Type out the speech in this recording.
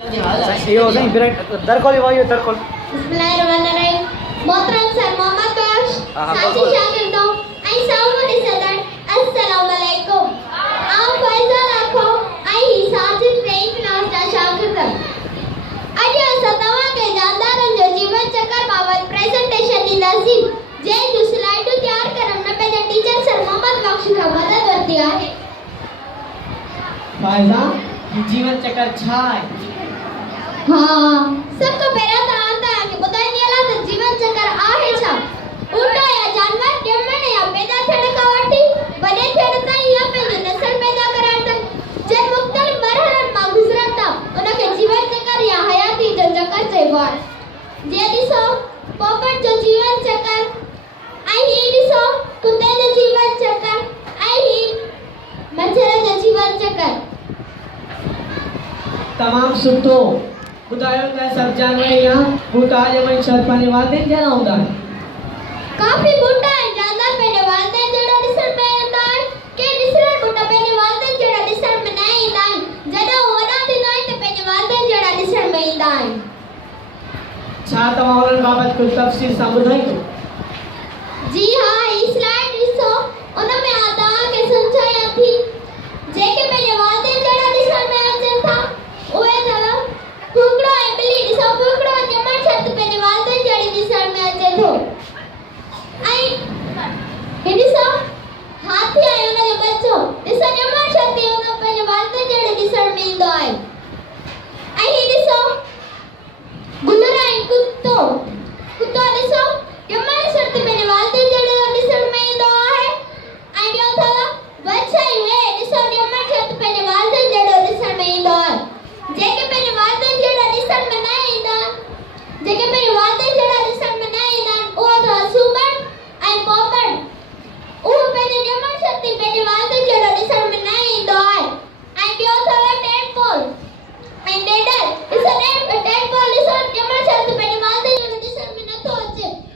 इहो साईं दरकोल वायो दरकोल बिस्मिल्लाहिर्रहमानिर्रहीम मोहतरम सर मोहम्मद काश साची शागिर्दों आई साउंड डिसदर अस्सलाम वालेकुम आप फैजल आखो आई साजिद ट्रेन क्लास जा शागिर्द अॼु असां तव्हांखे जानदारनि जो जीवन चक्र बाबति प्रेज़ेंटेशन ॾींदासीं जंहिं जूं स्लाइडूं तयारु करण में पंहिंजे टीचर सर मोहम्मद बख्श खां मदद वरिती आहे। फायदा जीवन चक्र छा आहे? हाँ सब को पहला था कि बुधाईंदी आला त जीवन चक्र आहे छा। ऊंट या जानवर ॼमण या पैदा थियण खां वठी वॾे थियण ताईं या पंहिंजी नस्ल पैदा करण तक जंहिं मुख़्तलिफ़ मरहलनि मां गुज़रनि था उनखे जीवन चक्र या हयाती जो चक्र चइबो आहे। जीअं ॾिसो पोपट जो जीवन चक्र ऐं हीउ ॾिसो कुते जो जीवन चक्र ऐं हीउ मच्छर जो जीवन चक्र। तमाम सुठो ॿुधायो त सभु जानवर या ॿूटा ॼमण शर्त पंहिंजे वालिदैन जहिड़ा हूंदा आहिनि। काफ़ी ॿूटा ऐं जानवर पंहिंजे वालिदैन जहिड़ा ॾिसण में ईंदा आहिनि। के ॾिसण ॿूटा पंहिंजे वालिदैन जहिड़ा ॾिसण में न ईंदा आहिनि। जॾहिं हू वॾा थींदा आहिनि त पंहिंजे वालिदैन जहिड़ा ॾिसण में ईंदा आहिनि। छा तव्हां उन्हनि बाबति कुझु तफ़सील सां ॿुधाईंदो?